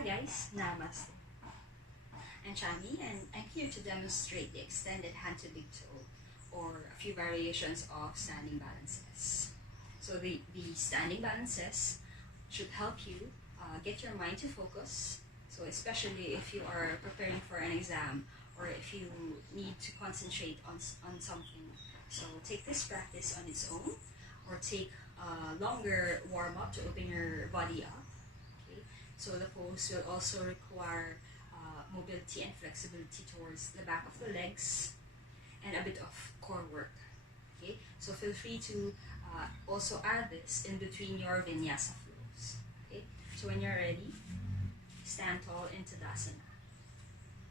Hi guys, Namaste. I'm Chami and I'm here to demonstrate the extended hand to big toe or a few variations of standing balances. So the standing balances should help you get your mind to focus. So especially if you are preparing for an exam or if you need to concentrate on something. So take this practice on its own or take a longer warm up to open your body up. So the pose will also require mobility and flexibility towards the back of the legs and a bit of core work. Okay, so feel free to also add this in between your vinyasa flows. Okay, so when you're ready, stand tall in Tadasana.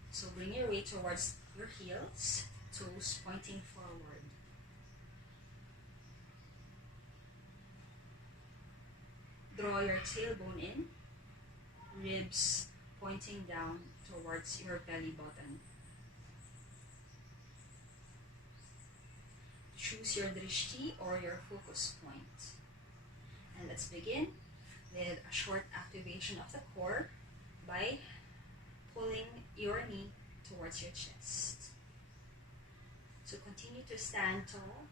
So bring your weight towards your heels, toes pointing forward. Draw your tailbone in, ribs pointing down towards your belly button. Choose your drishti or your focus point. And let's begin with a short activation of the core by pulling your knee towards your chest. So continue to stand tall.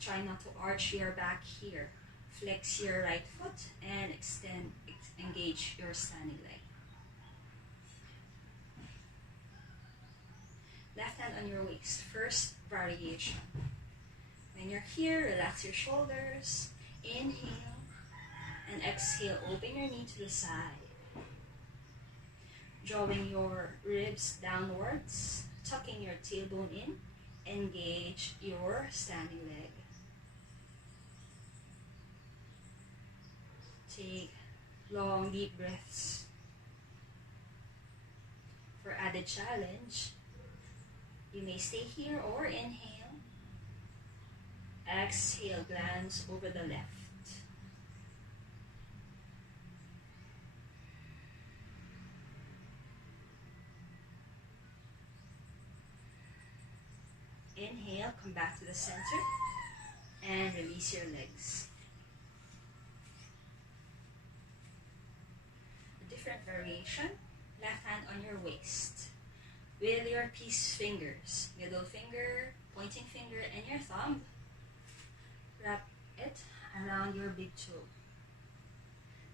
Try not to arch your back here. Flex your right foot and engage your standing leg. Left hand on your waist, first variation. When you're here, relax your shoulders, inhale, and exhale, open your knee to the side. Drawing your ribs downwards, tucking your tailbone in, engage your standing leg. Take long, deep breaths. For added challenge, you may stay here or inhale. Exhale, glance over the left. Inhale, come back to the center and release your legs. A different variation, left hand on your waist. With your peace fingers, middle finger, pointing finger, and your thumb, wrap it around your big toe.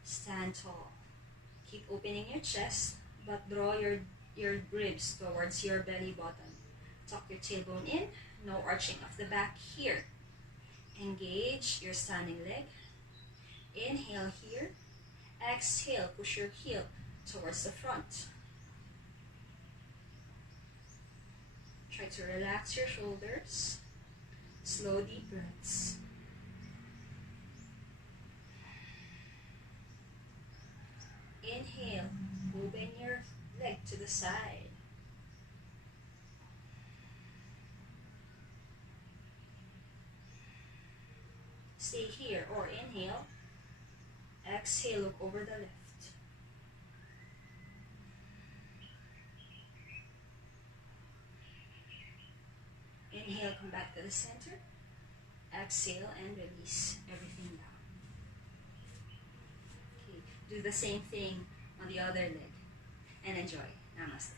Stand tall. Keep opening your chest, but draw your ribs towards your belly button. Tuck your tailbone in, no arching of the back here. Engage your standing leg. Inhale here. Exhale, push your heel towards the front. Try to relax your shoulders. Slow, deep breaths. Inhale, open your leg to the side. Stay here or inhale. Exhale, look over the left. Inhale, come back to the center. Exhale and release everything down. Okay, do the same thing on the other leg and enjoy. Namaste.